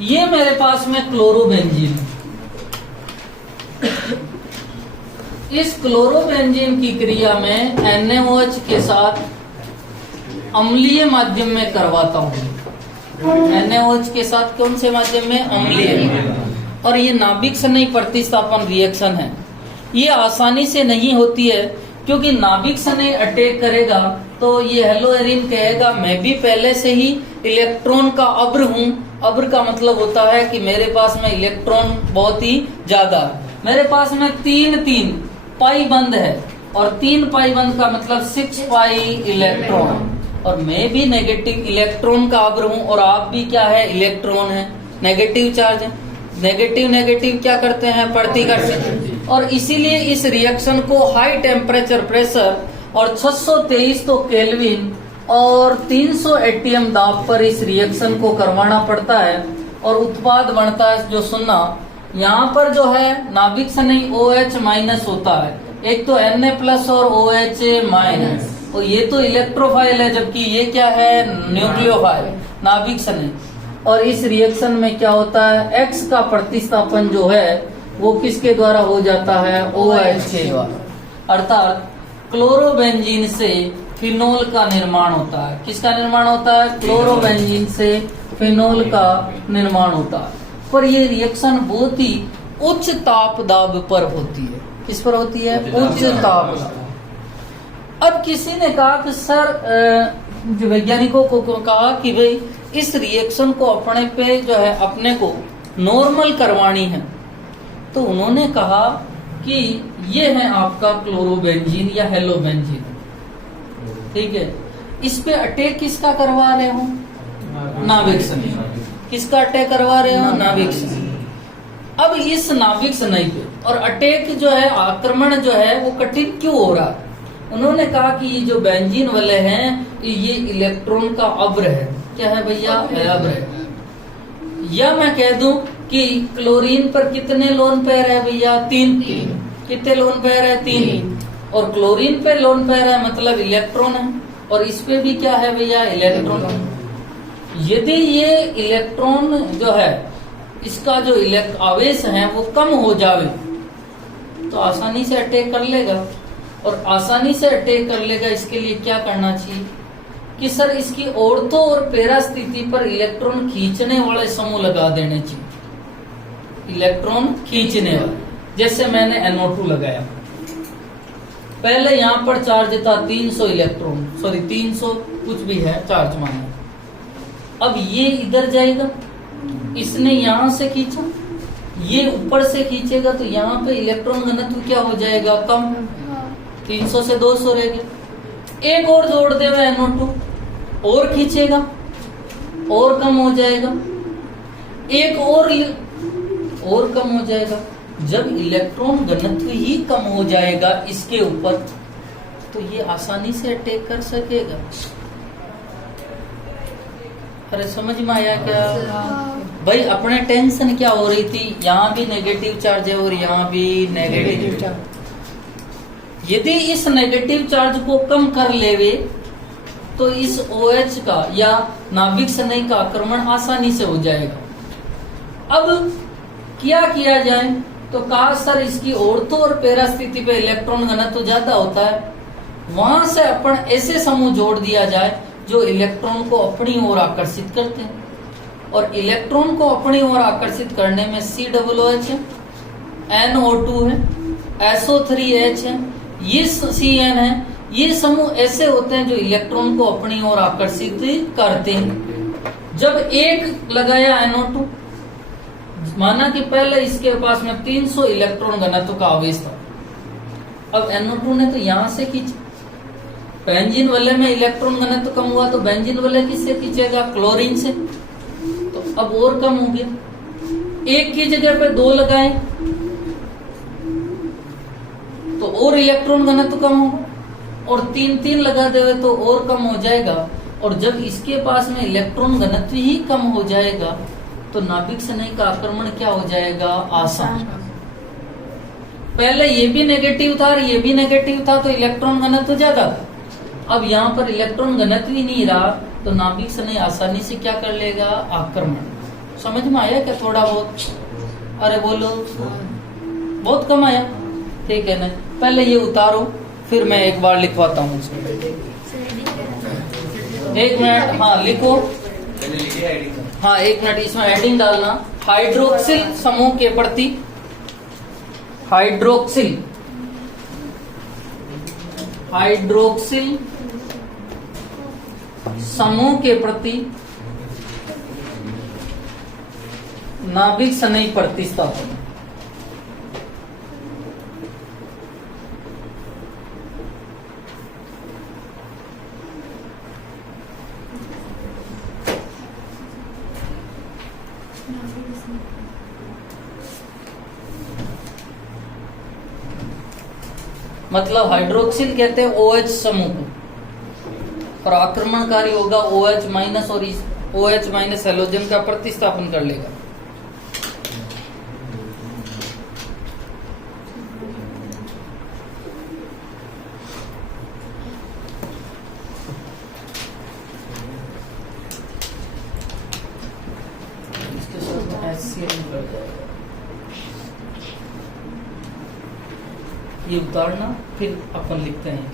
ये मेरे पास में क्लोरोबेंजीन है। इस क्लोरोबेंजीन की क्रिया में NaOH के साथ अम्लीय माध्यम में करवाता हूं। NaOH के साथ कौन से माध्यम में? अम्लीय। और ये नाभिक स्नेही प्रतिस्थापन रिएक्शन है। ये आसानी से नहीं होती है क्योंकि नाभिक स्नेही अटैक करेगा तो ये हेलोएरिन कहेगा मैं भी पहले से ही इलेक्ट्रॉन का अब्र हूं। अब्र का मतलब होता है कि मेरे पास में इलेक्ट्रॉन बहुत ही ज्यादा है। मेरे पास में तीन पाई बंद है और 3 पाई बंद का मतलब 6 पाई इलेक्ट्रॉन, और मैं भी नेगेटिव इलेक्ट्रॉन का अब्र हूं और आप भी क्या है? इलेक्ट्रॉन है, नेगेटिव चार्ज है। नेगेटिव क्या करते हैं? प्रतिकर्षण। और इसीलिए इस रिएक्शन को हाई टेम्परेचर प्रेशर और 623 तो केल्विन और 300 एटीएम दाब पर इस रिएक्शन को करवाना पड़ता है और उत्पाद बनता है जो सुनना। यहाँ पर जो है नाभिक स्नेही OH माइनस होता है, एक तो Na प्लस और OH माइनस, और ये तो इलेक्ट्रोफाइल है जबकि ये क्या है? न्यूक्लियोफाइल, नाभिक स्नेही। और इस रिएक्शन में क्या होता है? X का प्रतिस्थापन जो है वो किसके द्वारा हो जाता है? OH के द्वारा। अर्थात क्लोरोबेंजीन से फिनोल का निर्माण होता है। किसका निर्माण होता है? क्लोरोबेंजीन से फिनोल का निर्माण होता है। पर ये रिएक्शन बहुत ही उच्च ताप दाब पर होती है। किस पर होती है? उच्च ताप दाब। अब किसी ने कहा कि सर, जो वैज्ञानिकों को कहा कि भाई इस रिएक्शन को अपने पे जो है अपने को नॉर्मल करवानी है, तो उन्होंने कहा कि ये है आपका क्लोरोबेंजीन या हेलोबेंजीन, ठीक है। इस पे अटैक किसका करवा रहे हो? नाभिक स्नेही। किसका अटैक करवा रहे हो? नाभिक स्नेही। अब इस नाभिक स्नेही पे और अटैक जो है, आक्रमण जो है वो कठिन क्यों हो रहा है? उन्होंने कहा कि ये जो बेंजीन वाले हैं ये इलेक्ट्रॉन का अब्र है। क्या है भैया? अब्र है। या मैं कह दूं कि क्लोरीन पर कितने लोन पेयर है भैया? 3। कितने लोन पेयर है? 3। और क्लोरीन पे लोन पेयर है मतलब इलेक्ट्रॉन है, और इस पे भी क्या है भैया? इलेक्ट्रॉन। यदि ये इलेक्ट्रॉन जो है इसका जो आवेश है वो कम हो जावे तो आसानी से अटैक कर लेगा, और आसानी से अटैक कर लेगा। इसके लिए क्या करना चाहिए कि सर इसकी ऑर्थो और पैरा स्थिति पर इलेक्ट्रॉन खींचने वाले समूह लगा देने चाहिए। इलेक्ट्रॉन खींचने वाले, जैसे मैंने NO2 लगाया, पहले यहाँ पर चार्ज था 300 इलेक्ट्रॉन, 300 कुछ भी है चार्ज माना। अब ये इधर जाएगा, इसने यहां से खींचा, ये ऊपर से खींचेगा तो यहाँ पे इलेक्ट्रॉन घनत्व क्या हो जाएगा? कम। 300 से 200 रह गया। एक और जोड़ देगा NO2, और खींचेगा और कम हो जाएगा। एक और कम हो जाएगा। जब इलेक्ट्रॉन घनत्व ही कम हो जाएगा इसके ऊपर तो ये आसानी से अटैक कर सकेगा। अरे समझ में आया क्या भाई? अपने टेंशन क्या हो रही थी? यहाँ भी नेगेटिव चार्ज है और यहाँ भी नेगेटिव चार्ज। यदि इस नेगेटिव चार्ज को कम कर लेवे तो इस OH का या नाभिक स्नेही का आक्रमण आसानी से हो जाएगा। अब क्या किया जाए? तो कहा सर इसकी ऑर्थो और पैरा स्थिति पे इलेक्ट्रॉन घनत्व ज्यादा होता है, वहां से अपन ऐसे समूह जोड़ दिया जाए जो इलेक्ट्रॉन को अपनी ओर आकर्षित करते हैं। और इलेक्ट्रॉन को अपनी ओर आकर्षित करने में COOH है, NO2 है, SO3H है, ये CN है। ये समूह ऐसे होते हैं जो इलेक्ट्रॉन को अपनी ओर आकर्षित करते हैं। जब एक लगाया NO2, माना कि पहले इसके पास में 300 इलेक्ट्रॉन घनत्व का आवेश था, अब NO2 ने तो यहां से खींचा। बेंजीन वाले में इलेक्ट्रॉन घनत्व कम हुआ तो बेंजीन वाले किससे खींचेगा? क्लोरीन से। तो अब और कम हो गया। एक की जगह पे 2 लगाए तो और इलेक्ट्रॉन घनत्व कम होगा, और 3 लगा देवे तो और कम हो जाएगा। और जब इसके पास में इलेक्ट्रॉन घनत्व ही कम हो जाएगा तो नाभिक स्नेही का आक्रमण क्या हो जाएगा? आसान। पहले ये भी नेगेटिव था और ये भी नेगेटिव था तो इलेक्ट्रॉन घनत्व ज्यादा था। अब यहाँ पर इलेक्ट्रॉन घनत्व ही नहीं रहा तो नाभिक स्नेही आसानी से क्या कर लेगा? आक्रमण। समझ में आया क्या थोड़ा बहुत? अरे बोलो, बहुत कम आया? ठीक है ना, पहले ये उतारो, फिर मैं एक बार लिखवाता हूँ उसको। 1 मिनट, हाँ लिखो। हाँ 1 मिनट, इसमें हेडिंग डालना, हाइड्रोक्सिल समूह के प्रति, हाइड्रोक्सिल समूह के प्रति नाभिक स्नेही प्रतिस्थापन। मतलब हाइड्रोक्सिल कहते हैं OH समूह को, और आक्रमणकारी होगा OH माइनस, और इस OH माइनस हेलोजन का प्रतिस्थापन कर लेगा। इसके साथ HCl कर जाएगा। ये उतारना, फिर अपन लिखते हैं।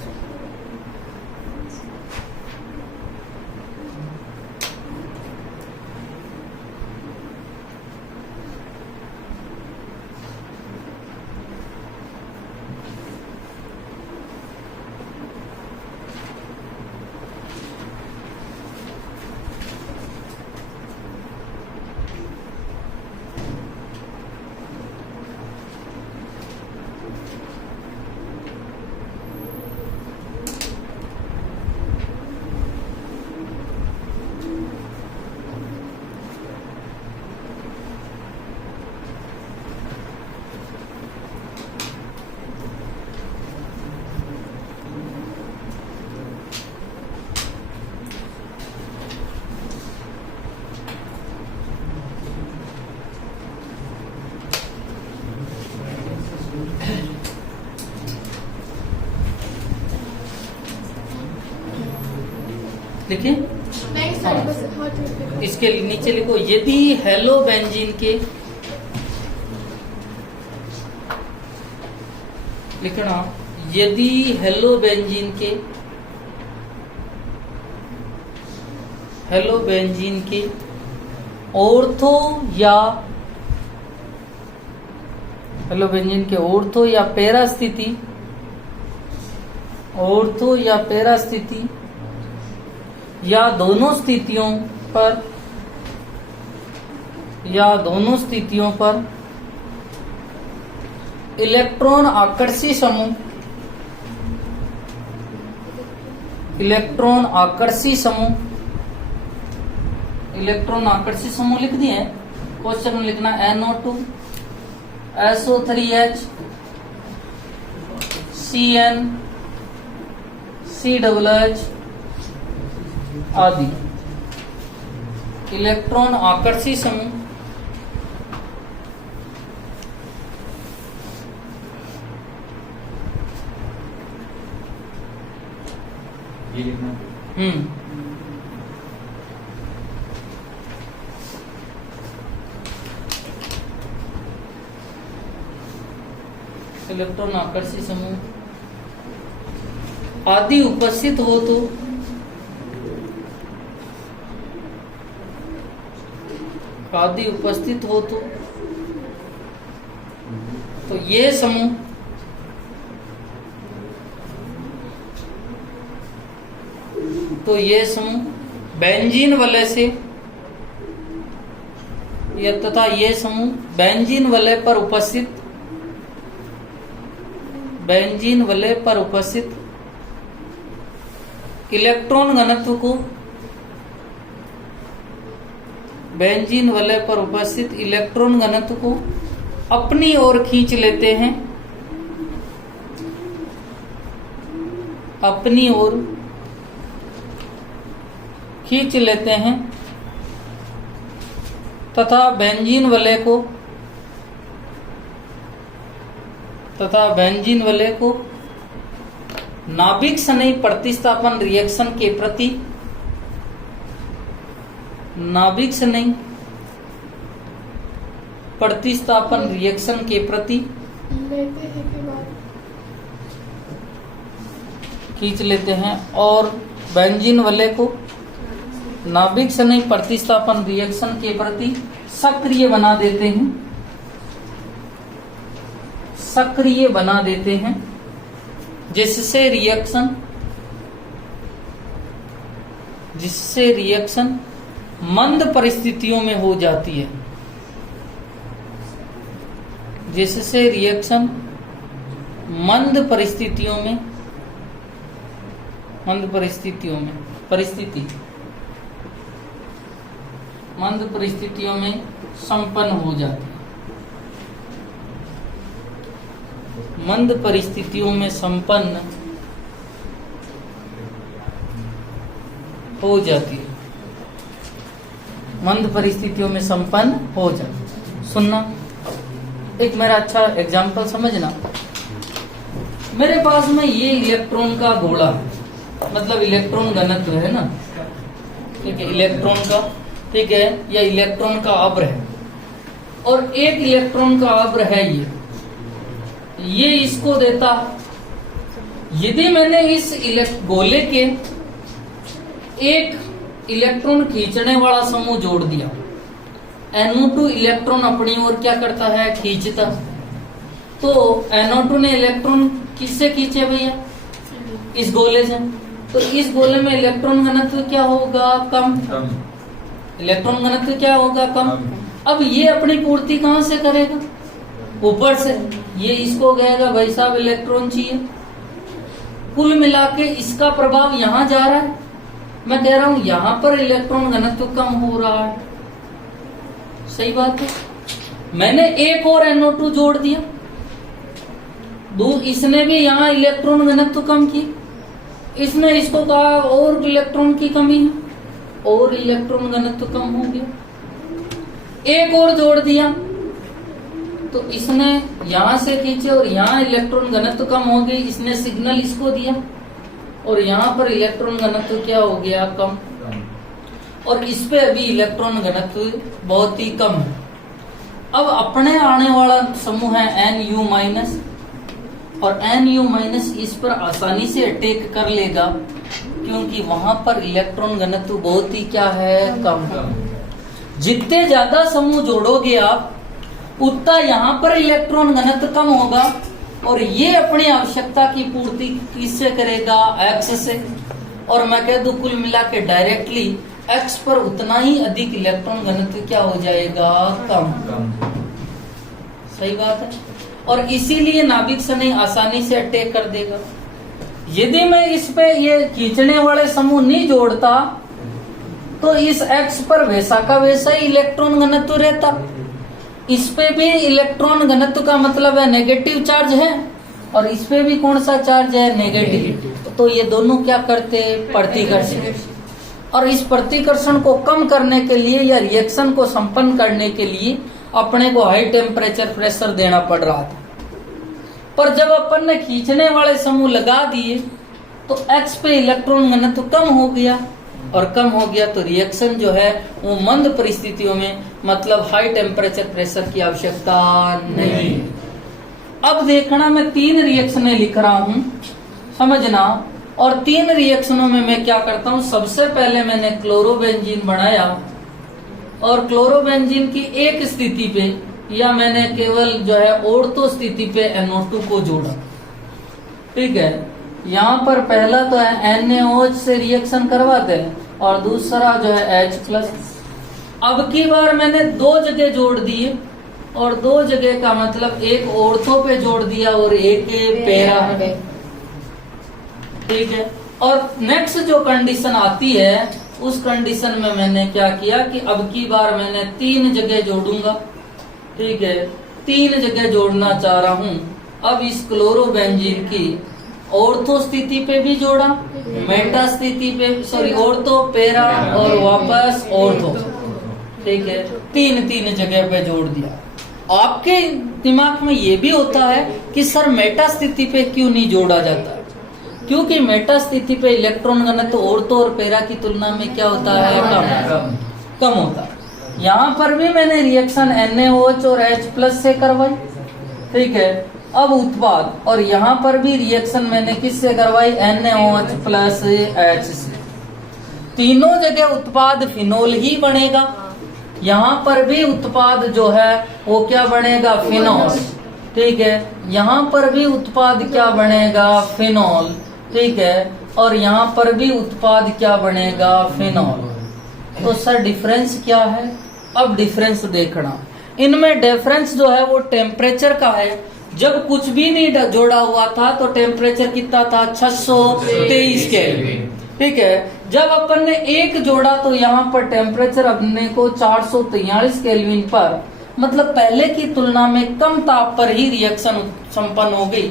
देखिए, इसके नीचे लिखो, यदि हेलोबेंजीन के, लिखना, यदि हेलोबेंजीन के ऑर्थो या पैरा स्थिति या दोनों स्थितियों पर इलेक्ट्रॉन आकर्षी समूह लिख दिए हैं। क्वेश्चन में लिखना NO2 SO3H CN COOH आदि इलेक्ट्रॉन आकर्षी समूह ये लिखना। इलेक्ट्रॉन आकर्षी समूह आदि उपस्थित हो तो ये समूह बेंजीन वलय से तथा ये समूह बेंजीन वलय पर उपस्थित इलेक्ट्रॉन घनत्व को अपनी ओर खींच लेते हैं तथा बेंजीन वलय को नाभिक स्नेही प्रतिस्थापन रिएक्शन के प्रति प्रतिस्थापन रिएक्शन के प्रति लेते हैं के बाद खींच लेते हैं और बेंजीन वलय को नाभिक से नहीं प्रतिस्थापन रिएक्शन के प्रति सक्रिय बना देते हैं, सक्रिय बना देते हैं, जिससे रिएक्शन मंद परिस्थितियों में हो जाती है, जिससे रिएक्शन मंद परिस्थितियों में संपन्न हो जाती है, मंद परिस्थितियों में संपन्न हो जाती है, मंद परिस्थितियों में संपन्न हो जाती है। सुनना, एक मेरा अच्छा एग्जाम्पल समझना। मेरे पास में ये इलेक्ट्रॉन का गोला है, मतलब इलेक्ट्रॉन घनत्व है ना, ठीक है, इलेक्ट्रॉन का, ठीक है, या इलेक्ट्रॉन का अब्र है, और एक इलेक्ट्रॉन का अब्र है ये इसको देता। यदि मैंने इस गोले के एक इलेक्ट्रॉन खींचने वाला समूह जोड़ दिया, NO2 इलेक्ट्रॉन अपनी ओर क्या करता है, खींचता, तो NO2 ने इलेक्ट्रॉन किससे खींचे भैया, इस गोले से, तो इस गोले में इलेक्ट्रॉन घनत्व क्या होगा, कम, इलेक्ट्रॉन घनत्व क्या होगा, कम। अब ये अपनी पूर्ति कहां से करेगा, ऊपर से, ये इसको कहेगा भाई साहब इलेक्ट्रॉन चाहिए। कुल मिला के इसका प्रभाव यहां जा रहा है, मैं कह रहा हूं यहां पर इलेक्ट्रॉन घनत्व कम हो रहा है, सही बात है। मैंने एक और NO2 जोड़ दिया, इसने भी यहां इलेक्ट्रॉन घनत्व कम की, इसने इसको कहा और इलेक्ट्रॉन की कमी है, और इलेक्ट्रॉन घनत्व कम हो गया। एक और जोड़ दिया, तो इसने यहां से खींचे और यहां इलेक्ट्रॉन घनत्व कम हो गई, इसने सिग्नल इसको दिया, और यहां पर इलेक्ट्रॉन घनत्व क्या हो गया, कम, और इस पे अभी इलेक्ट्रॉन घनत्व बहुत ही कम है। अब अपने आने वाला समूह है Nu माइनस, और Nu माइनस इस पर आसानी से अटैक कर लेगा, क्योंकि वहां पर इलेक्ट्रॉन घनत्व बहुत ही क्या है, कम। जितने ज्यादा समूह जोड़ोगे आप, उतना यहाँ पर इलेक्ट्रॉन घनत्व कम होगा, और ये अपनी आवश्यकता की पूर्ति किससे करेगा, X से, और मैं कह दूं कुल मिला के डायरेक्टली X पर उतना ही अधिक इलेक्ट्रॉन घनत्व क्या हो जाएगा, कम। सही बात है, और इसीलिए नाभिक से आसानी से अटैक कर देगा। यदि मैं इस पे ये खींचने वाले समूह नहीं जोड़ता, तो इस X पर वैसा का वैसा ही इलेक्ट्रॉन घनत्व रहता, इस पे भी इलेक्ट्रॉन घनत्व का मतलब है नेगेटिव चार्ज है, और इस पे भी कौन सा चार्ज है, नेगेटिव। तो ये दोनों क्या करते, प्रतिकर्षण, और इस प्रतिकर्षण को कम करने के लिए या रिएक्शन को संपन्न करने के लिए अपने को हाई टेम्परेचर प्रेशर देना पड़ रहा था। पर जब अपन ने खींचने वाले समूह लगा दिए, तो X पे इलेक्ट्रॉन घनत्व कम हो गया, और कम हो गया तो रिएक्शन जो है वो मंद परिस्थितियों में, मतलब हाई टेम्परेचर प्रेशर की आवश्यकता नहीं। अब देखना, मैं 3 रिएक्शनें लिख रहा हूं, समझना, और 3 रिएक्शनों में मैं क्या करता हूं, सबसे पहले मैंने क्लोरोबेंजीन बनाया, और क्लोरोबेंजीन की एक स्थिति पे, या मैंने केवल जो है ऑर्थो स्थिति पे NO2 को जोड़ा, ठीक है। यहाँ पर पहला तो है NaOH से रिएक्शन करवाते हैं, और दूसरा जो है H+। अब की बार मैंने 2 जगह जोड़ दिए, और 2 जगह का मतलब एक ऑर्थो पे जोड़ दिया और एक पैरा, ठीक है। और नेक्स्ट जो कंडीशन आती है, उस कंडीशन में मैंने क्या किया कि अब की बार मैंने 3 जगह जोड़ूंगा, ठीक है, 3 जगह जोड़ना चाह रहा हूं। अब इस क्लोरोबेंजीन की ऑर्थो स्थिति पे भी जोड़ा, मेटा स्थिति पे, सॉरी ऑर्थो, पैरा, और वापस ऑर्थो, ठीक है, 3 जगह पे जोड़ दिया। आपके दिमाग में ये भी होता है कि सर मेटा स्थिति पे क्यों नहीं जोड़ा जाता, क्योंकि मेटा स्थिति पे इलेक्ट्रॉन घनत्व ऑर्थो और पैरा की तुलना में क्या होता है, कम होता है। यहाँ पर भी मैंने रिएक्शन NaOH और H+ से करवाई, ठीक है। अब उत्पाद, और यहाँ पर भी रिएक्शन मैंने किससे करवाई, NaOH प्लस H से। तीनों जगह उत्पाद फिनोल ही बनेगा। यहाँ पर भी उत्पाद जो है वो क्या बनेगा, फिनोल, ठीक है। यहाँ पर भी उत्पाद क्या बनेगा, फिनोल, ठीक है। और यहाँ पर भी उत्पाद क्या बनेगा, फिनोल। तो सर डिफरेंस क्या है? अब डिफरेंस देखना, इनमें डिफरेंस जो है वो टेम्परेचर का है। जब कुछ भी नहीं जोड़ा हुआ था तो टेम्परेचर कितना था, 623 केल्विन, ठीक है। जब अपन ने एक जोड़ा तो यहाँ पर टेम्परेचर अपने को 443 केल्विन पर, मतलब पहले की तुलना में कम ताप पर ही रिएक्शन संपन्न हो गई।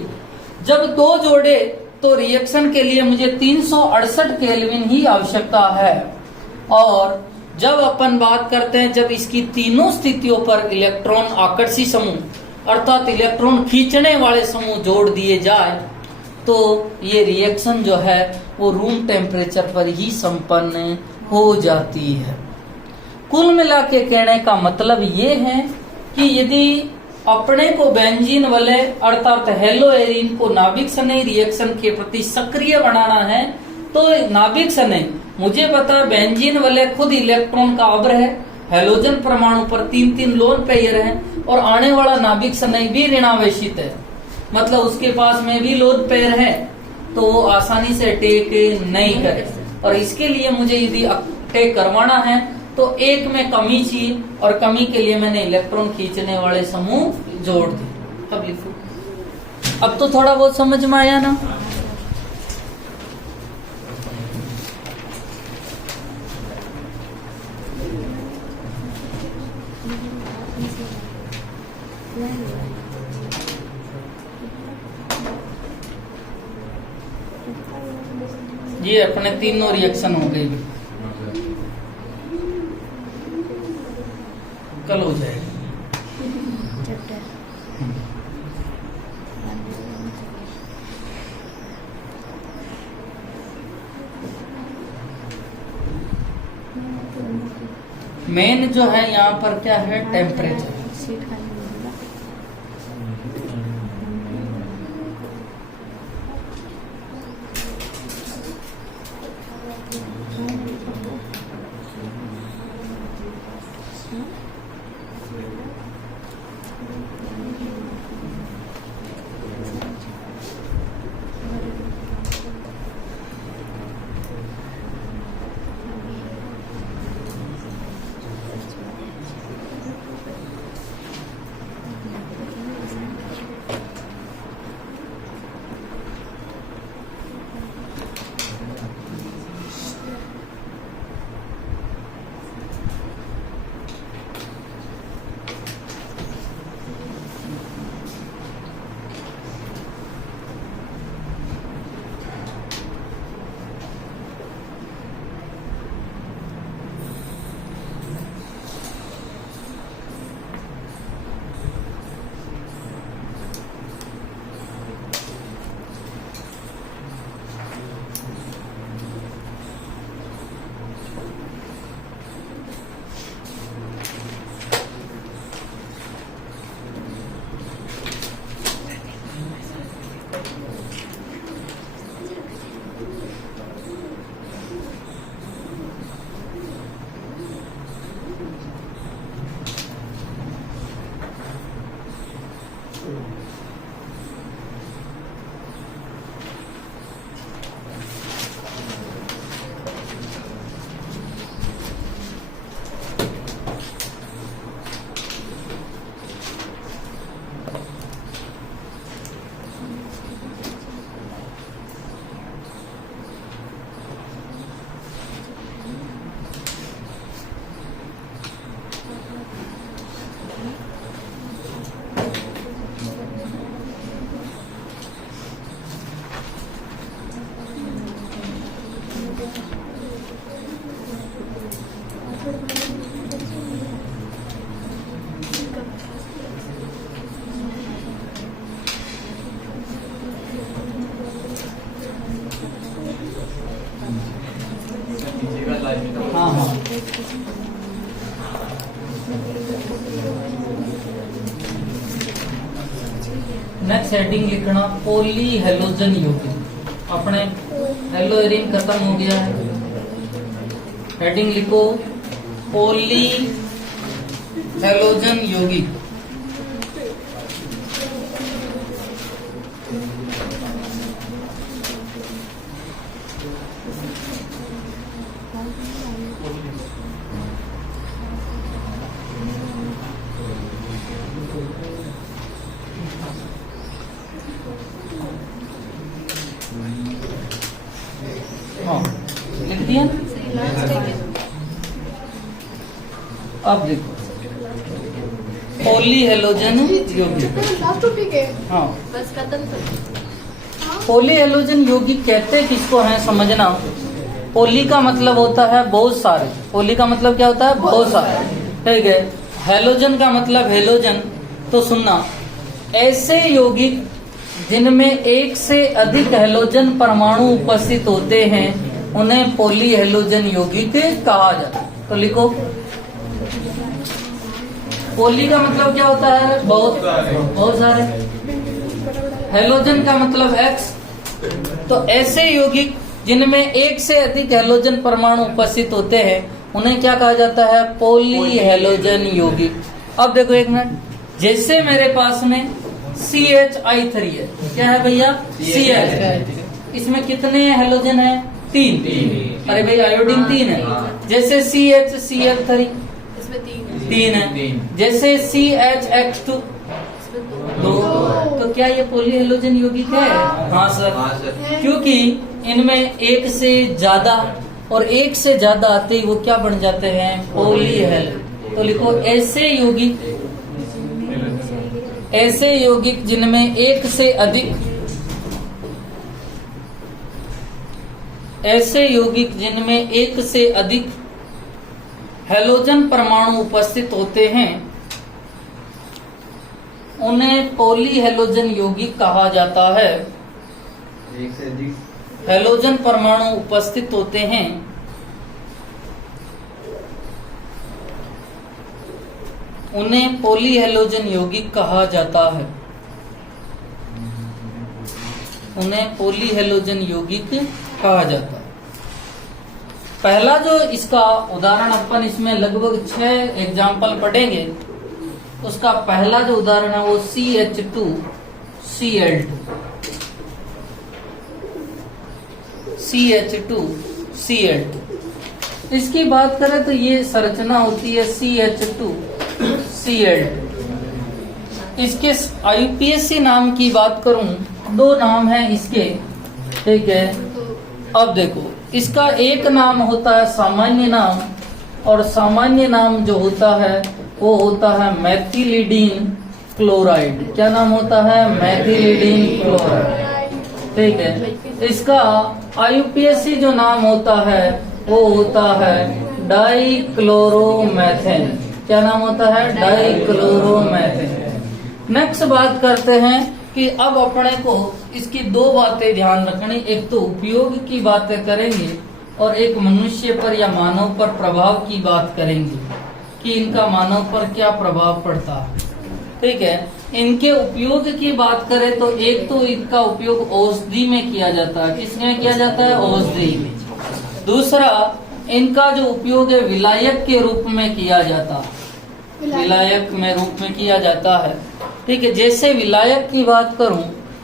जब दो जोड़े तो रिएक्शन के लिए मुझे 368 केल्विन ही आवश्यकता है। और जब अपन बात करते हैं, जब इसकी तीनों स्थितियों पर इलेक्ट्रॉन आकर्षी समूह अर्थात इलेक्ट्रॉन खींचने वाले समूह जोड़ दिए जाए तो ये रिएक्शन जो है वो रूम टेम्परेचर पर ही संपन्न हो जाती है। कुल मिला के कहने का मतलब ये है कि यदि अपने को बेंजीन वलय अर्थात हेलोएरिन को नाभिक सनयी रिएक्शन के प्रति सक्रिय बनाना है तो नाभिक सनयी, मुझे पता बेंजीन वलय खुद इलेक्ट्रॉन का अभ्र है, हेलोजन परमाणु पर 3-3 लोन पेयर है और आने वाला नाभिक सनयी भी ऋणावेशित है, मतलब उसके पास में भी लोन पेयर है, तो वो आसानी से अटैक नहीं करे। और इसके लिए मुझे यदि अटैक करवाना है तो एक में कमी चाहिए, और कमी के लिए मैंने इलेक्ट्रॉन खींचने वाले समूह जोड़ दिए। अब लिखो, अब तो थोड़ा बहुत समझ में आया ना। ये अपने तीनों रिएक्शन हो गई, कल हो जाएगी। मेन जो है यहाँ पर क्या है, टेम्परेचर। नेक्स्ट हेडिंग लिखना पॉली हेलोजन यौगिक। अपने हेलो एरिन खत्म हो गया है। हेडिंग लिखो पॉली हेलोजन यौगिक। हाँ लिख दिया। अब देखो पॉली हेलोजन यौगिक। लास्ट टॉपिक है। हाँ बस खत्म कर। पॉली हेलोजन यौगिक कहते किसको हैं समझना। पॉली का मतलब होता है बहुत सारे। पॉली का मतलब क्या होता है? बहुत सारे। ठीक है। हेलोजन का मतलब हेलोजन। तो सुनना, ऐसे यौगिक जिनमें एक से अधिक हेलोजन परमाणु उपस्थित होते हैं उन्हें पॉली हेलोजन यौगिक कहा जाता है। तो लिखो पॉली का मतलब क्या होता है? बहुत सारे। हेलोजन का मतलब एक्स। तो ऐसे यौगिक जिनमें एक से अधिक हेलोजन परमाणु उपस्थित होते हैं उन्हें क्या कहा जाता है? पॉली हेलोजन यौगिक। अब देखो एक मिनट, जैसे मेरे पास में CH3 है। क्या है भैया? CH। इसमें कितने हेलोजन है? 3। अरे भाई आयोडीन 3 है। जैसे CH3 इसमें 3 है। जैसे CHX2 2। तो क्या ये पॉली हेलोजन यौगिक है? हाँ सर। क्योंकि इनमें एक से ज्यादा और एक से ज्यादा आते ही वो क्या बन जाते हैं? Poly hello. तो लिखो ऐसे यौगिक जिनमें एक से अधिक हेलोजन परमाणु उपस्थित होते हैं उन्हें पॉली हेलोजन यौगिक कहा जाता है। एक से अधिक हेलोजन परमाणु उपस्थित होते हैं उन्हें पॉली हेलोजन यौगिक कहा जाता है। उन्हें पॉली हेलोजन यौगिक कहा जाता है। पहला जो इसका उदाहरण अपन इसमें लगभग 6 एग्जाम्पल पढ़ेंगे। उसका पहला जो उदाहरण है वो CH2Cl2। इसकी बात करें तो ये संरचना होती है CH2Cl2। इसके IUPAC नाम की बात करूं, 2 नाम है इसके। ठीक है। अब देखो, इसका एक नाम होता है सामान्य नाम, और सामान्य नाम जो होता है वो होता है मेथिलिडीन क्लोराइड। क्या नाम होता है? मेथिलिडीन क्लोराइड। ठीक है। इसका IUPAC जो नाम होता है वो होता है डाइक्लोरोमेथेन। क्या नाम होता है? डाइक्लोरोमेथेन। नेक्स्ट बात करते हैं कि अब अपने को इसकी 2 बातें ध्यान रखनी। एक तो उपयोग की बातें करेंगे और एक मनुष्य पर या मानव पर प्रभाव की बात करेंगे कि इनका मानव पर क्या प्रभाव पड़ता है। ठीक है। इनके उपयोग की बात करें तो एक तो इनका उपयोग औषधि में किया जाता है। किसमें किया जाता है? औषधि में। दूसरा, इनका जो उपयोग है विलायक के रूप में किया जाता है। विलायक में रूप में किया जाता है। ठीक है। जैसे विलायक की बात करूं,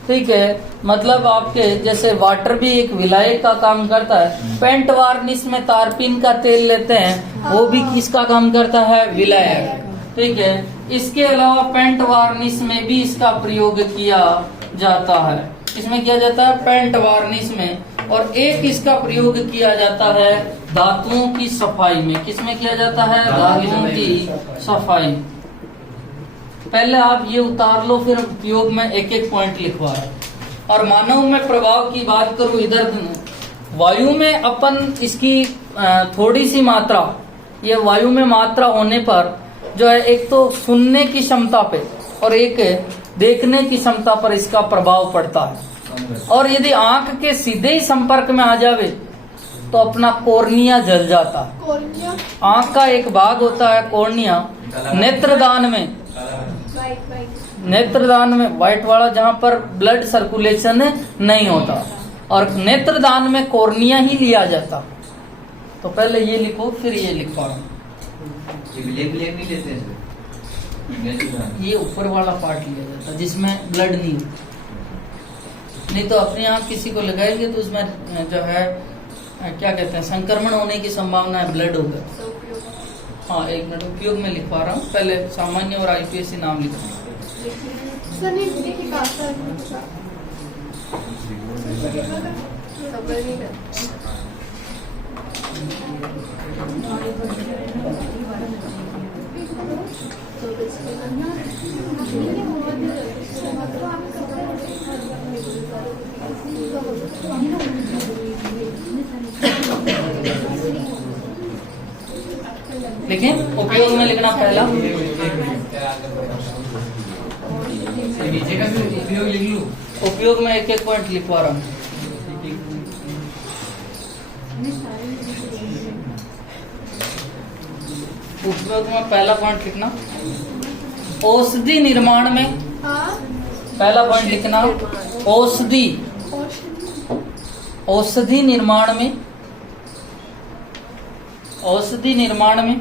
ठीक है, मतलब आपके जैसे वाटर भी एक विलायक का काम करता है। पेंट वार्निश में तारपीन का तेल लेते हैं, वो भी किसका काम करता है? विलायक। ठीक है। इसके अलावा पेंट वार्निश में भी इसका प्रयोग किया जाता है। इसमें किया जाता है पेंट वार्निश में। और एक इसका प्रयोग किया जाता है धातुओं की सफाई में। किसमें किया जाता है? धातुओं की सफाई। पहले आप ये उतार लो, फिर उपयोग में एक एक पॉइंट लिखवा रहे। और मानव में प्रभाव की बात करूं, इधर वायु में अपन इसकी थोड़ी सी मात्रा, ये वायु में मात्रा होने पर जो है एक तो सुनने की क्षमता पे और एक देखने की क्षमता पर इसका प्रभाव पड़ता है। और यदि आंख के सीधे ही संपर्क में आ जावे तो अपना कॉर्निया जल जाता है। आंख का एक भाग होता है कॉर्निया, नेत्रदान में वाइट नेत्रदान में व्हाइट वाला जहां पर ब्लड सर्कुलेशन नहीं होता, और नेत्रदान में कॉर्निया ही लिया जाता। तो पहले ये लिखो फिर ये लिखो। ये ब्लैक ब्लैक नहीं लेते हैं सर? ये ऊपर वाला पार्ट लिया जाता जिसमें ब्लड नहीं होता। नहीं तो अपने आप किसी को लगाएंगे तो उसमें जो है क्या कहते हैं संक्रमण होने की संभावना है, ब्लड होगा। हाँ एक मिनट, उपयोग में लिखवा रहा हूँ, पहले सामान्य और आईपीएससी नाम लिखा। सर नहीं देखिए कहाँ सर खबर नहीं है। लेकिन उपयोग में लिखना पहला। नीचे का भी उपयोग लिख लूं? उपयोग में एक एक पॉइंट लिखवा रहा हूँ। उपयोग में पहला पॉइंट लिखना औषधि निर्माण में। हाँ पहला पॉइंट लिखना औषधि निर्माण में, औषधि निर्माण में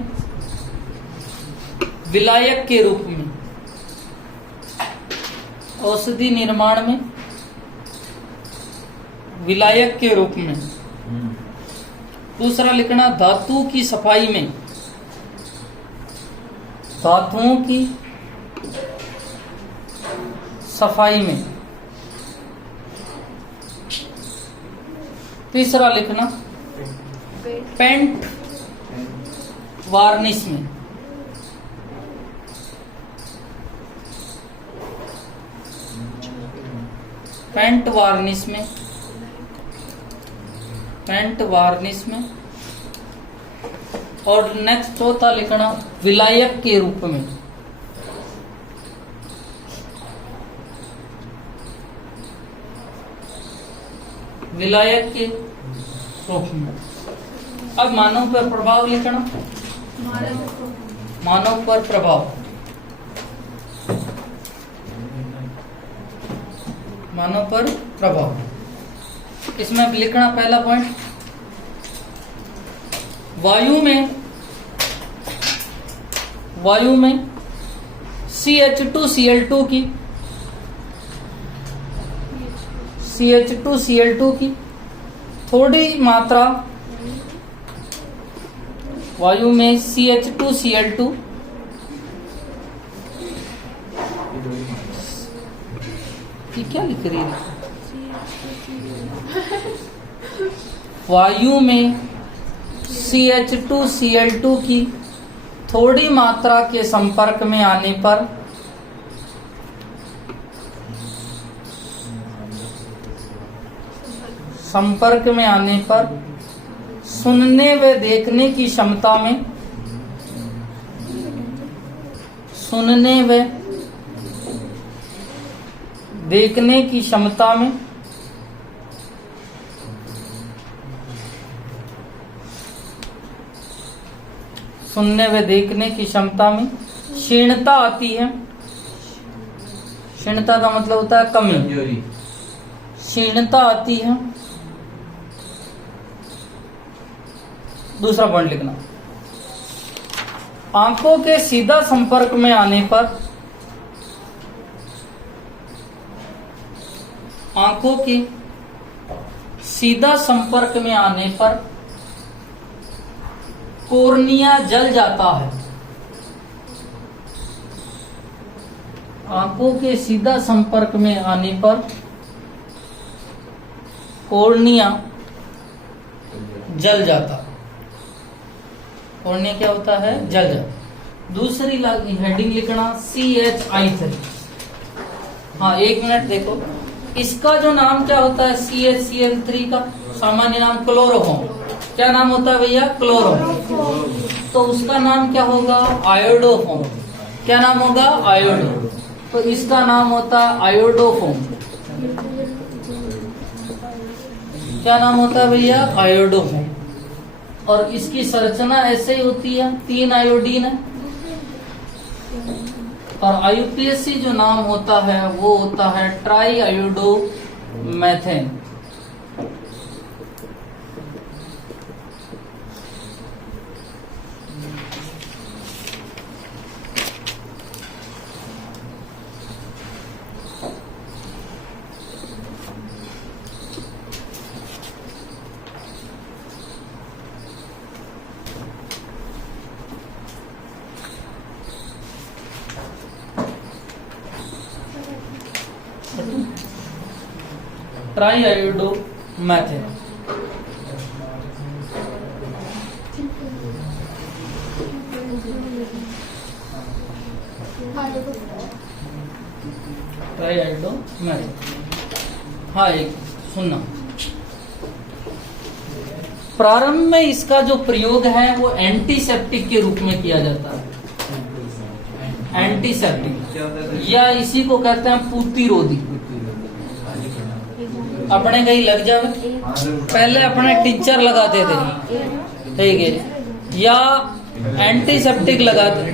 विलायक के रूप में, औषधि निर्माण में विलायक के रूप में। दूसरा लिखना धातु की सफाई में, धातुओं की सफाई में। तीसरा लिखना पेंट वार्निश में, पेंट वार्निश में, पेंट वार्निश में। और नेक्स्ट चौथा लिखना विलायक के रूप में, विलायक के रूप में। अब मानव पर प्रभाव लिखना, मानव पर प्रभाव, मानव पर प्रभाव। इसमें लिखना पहला पॉइंट वायु में CH2Cl2 की, CH2Cl2 की थोड़ी मात्रा, वायु में CH2Cl2 की क्या लिख रही है? वायु में CH2Cl2 की थोड़ी मात्रा के संपर्क में आने पर सुनने व देखने की क्षमता में, सुनने व देखने की क्षमता में सुनने व देखने की क्षमता में क्षीणता आती है। क्षीणता का मतलब होता है कमी, क्षीणता आती है। दूसरा पॉइंट लिखना आंखों के सीधा संपर्क में आने पर, आंखों के सीधा संपर्क में आने पर कॉर्निया जल जाता है। आंखों के सीधा संपर्क में आने पर कॉर्निया जल जाता। कॉर्निया क्या होता है? जल जाता। दूसरी हेडिंग लिखना CHI3। हाँ एक मिनट देखो, इसका जो नाम क्या होता है CHCl3 का सामान्य नाम क्लोरोफॉर्म। क्या नाम होता है भैया? क्लोरोफॉर्म। तो उसका नाम क्या होगा? आयोडोफॉर्म। क्या नाम होगा? आयोडो। तो इसका नाम होता है आयोडोफॉर्म। क्या नाम होता है भैया? आयोडोफॉर्म। और इसकी संरचना ऐसे ही होती है, 3 आयोडीन है। और IUPAC जो नाम होता है वो होता है ट्राई आयोडोमेथेन। ट्राई आयोडोमेथेन। ट्राई आयोडोमेथेन। हाँ, एक सुनना, प्रारंभ में इसका जो प्रयोग है वो एंटीसेप्टिक के रूप में किया जाता है। एंटीसेप्टिक या इसी को कहते हैं पूतिरोधी। अपने कहीं लग जावे, पहले अपने टिंचर लगाते थे, ठीक है, या एंटीसेप्टिक लगाते,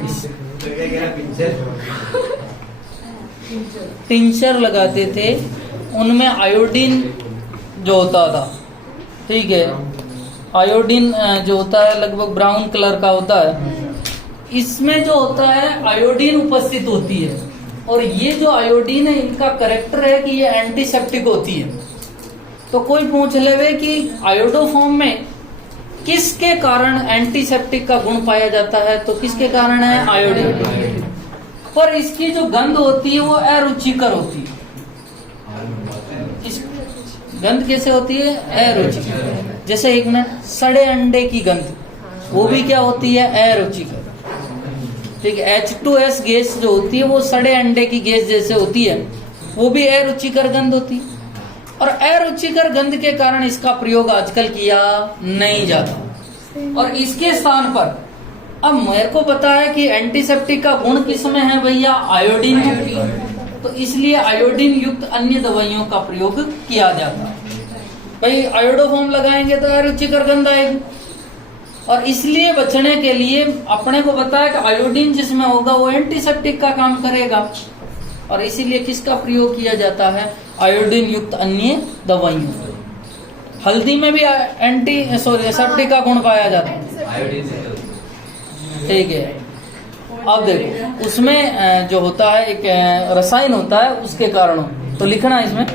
टिंचर लगाते थे, उनमें आयोडीन जो होता था, ठीक है, आयोडीन जो होता है लगभग ब्राउन कलर का होता है, इसमें जो होता है आयोडीन उपस्थित होती है। और ये जो आयोडीन है इनका करेक्टर है कि ये एंटीसेप्टिक होती है। तो कोई पूछ लेवे कि आयोडोफॉर्म में किसके कारण एंटीसेप्टिक का गुण पाया जाता है, तो किसके कारण है? आयोडीन। पर इसकी जो गंध होती है वो अरुचिकर होती है। इस गंध कैसे होती है? अरुचिकर। जैसे एक मिनट, सड़े अंडे की गंध, वो भी क्या होती है? अरुचिकर। ठीक है, H2S गैस जो होती है वो सड़े अंडे की गैस जैसे होती है, वो भी अरुचिकर गंध होती है। और अरुचिकर गंध के कारण इसका प्रयोग आजकल किया नहीं जाता। और इसके स्थान पर अब मेरे को पता है कि एंटीसेप्टिक का गुण किसमें है भैया? आयोडीन युक्त। तो इसलिए आयोडीन युक्त अन्य दवाइयों का प्रयोग किया जाता है। भाई आयोडोफॉर्म लगाएंगे तो अरुचिकर गंध आएगी, और इसलिए बचने के लिए अपने को पता है कि आयोडीन जिसमें होगा वो एंटीसेप्टिक का काम करेगा, और इसीलिए किसका प्रयोग किया जाता है? आयोडीन युक्त अन्य दवाइयों। हल्दी में भी सेप्टिक का गुण पाया जाता है, ठीक है। अब देखो उसमें जो होता है एक रसायन होता है, उसके कारण तो लिखना इसमें,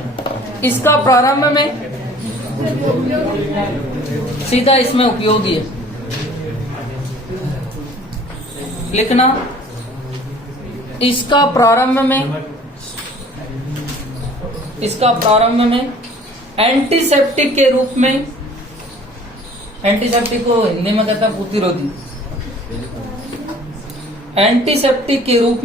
इसका प्रारंभ में सीधा इसमें उपयोगी है लिखना। इसका प्रारंभ में एंटीसेप्टिक के रूप में, एंटीसेप्टिक को हिंदी में कहते हैं प्रतिरोधी, एंटीसेप्टिक के रूप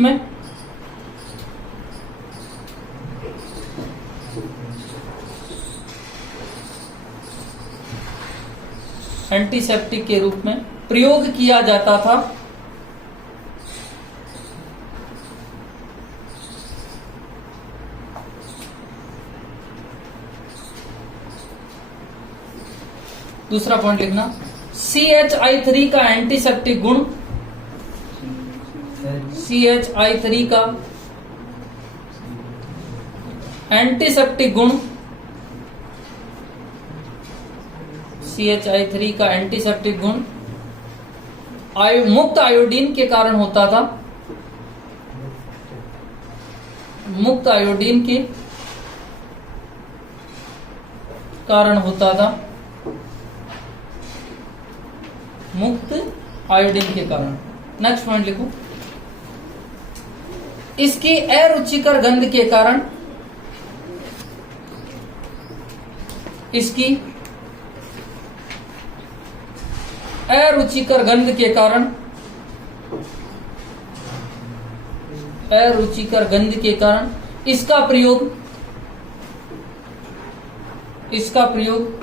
में प्रयोग किया जाता था। दूसरा पॉइंट लिखना, CHI3 का एंटीसेप्टिक गुण, CHI3 का एंटीसेप्टिक गुण, CHI3 का एंटीसेप्टिक गुण मुक्त आयोडीन के कारण होता था। मुक्त आयोडीन के कारण होता था, मुक्त आयोडीन के कारण। नेक्स्ट पॉइंट लिखो, इसकी अरुचिकर गंध के कारण, इसकी अरुचिकर गंध के कारण, अरुचिकर गंध के कारण इसका प्रयोग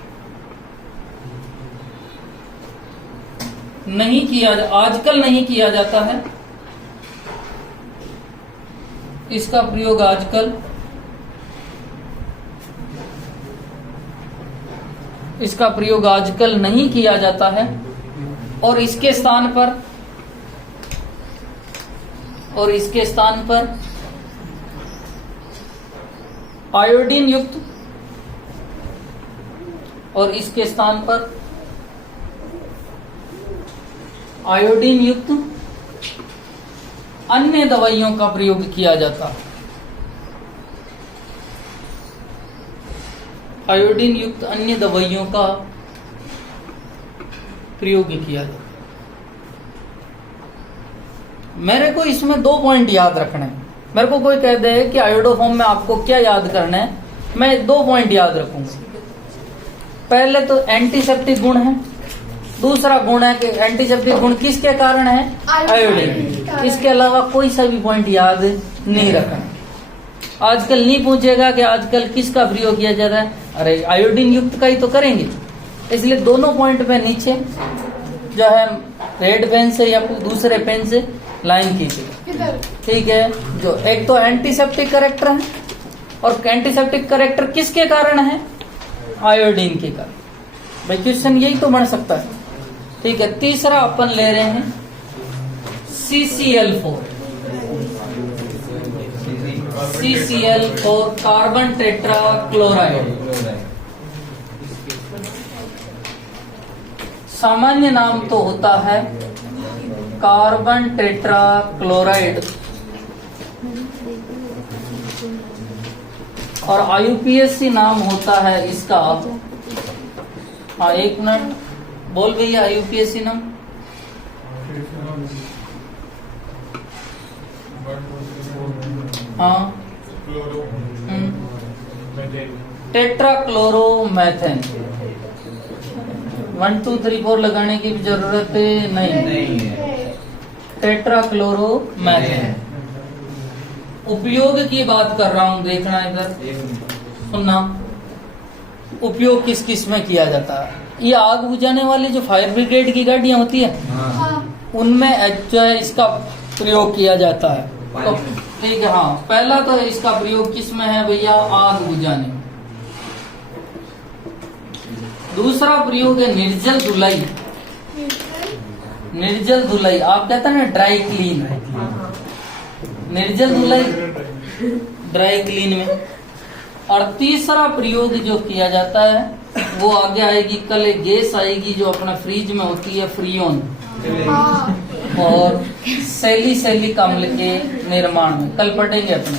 नहीं किया, आजकल नहीं किया जाता है। इसका प्रयोग आजकल नहीं किया जाता है, और इसके स्थान पर और इसके स्थान पर आयोडीन युक्त और इसके स्थान पर आयोडीन युक्त अन्य दवाइयों का प्रयोग किया जाता है। आयोडीन युक्त अन्य दवाइयों का प्रयोग किया जाता है। मेरे को इसमें 2 पॉइंट याद रखने हैं। मेरे को कोई कह दे कि आयोडोफॉर्म में आपको क्या याद करना है, मैं 2 पॉइंट याद रखूंगा। पहले तो एंटीसेप्टिक गुण है, दूसरा गुण है कि एंटीसेप्टिक गुण किसके कारण है, आयोडीन। इसके अलावा कोई सा भी पॉइंट याद नहीं रखना। आजकल नहीं पूछेगा कि आजकल किसका प्रयोग किया जा रहा है, अरे आयोडीन युक्त का ही तो करेंगे। इसलिए दोनों पॉइंट पे नीचे जो है रेड पेन से या दूसरे पेन से लाइन कीजिएगा, ठीक है। जो एक तो एंटीसेप्टिक करेक्टर है और एंटीसेप्टिक करेक्टर किसके कारण है, आयोडीन के कारण। भाई क्वेश्चन यही तो बन सकता है, ठीक है। तीसरा अपन ले रहे हैं CCl4 कार्बन टेट्रा क्लोराइड। सामान्य नाम तो होता है कार्बन टेट्रा क्लोराइड और IUPAC नाम होता है इसका, हाँ 1 मिनट बोल भैया, IUPAC नाम हाँ टेट्रा क्लोरोमेथेन। 1 2 3 4 लगाने की भी जरूरत नहीं है। टेट्रा क्लोरोमेथेन उपयोग की बात कर रहा हूं, देखना इधर सुनना। उपयोग किस किस में किया जाता है, ये आग बुझाने वाली जो फायर ब्रिगेड की गाड़ियां होती है उनमें जो है इसका प्रयोग किया जाता है। तो ठीक है, हाँ पहला तो इसका प्रयोग किस में है भैया, आग बुझाने। दूसरा प्रयोग है निर्जल धुलाई। निर्जल धुलाई आप कहते हैं ना ड्राई क्लीन, निर्जल धुलाई ड्राई क्लीन में। और तीसरा प्रयोग जो किया जाता है वो आगे आएगी, कल एक गैस आएगी जो अपना फ्रिज में होती है, फ्रीओन, और सैलिसिलिक अम्ल के निर्माण में कल पढ़ेंगे अपने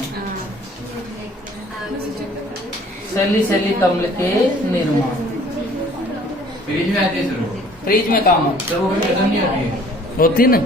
सैलिसिलिक अम्ल के निर्माण। फ्रिज में आती है सर, फ्रिज में काम सर वो खत्म नहीं होती है, होती ना।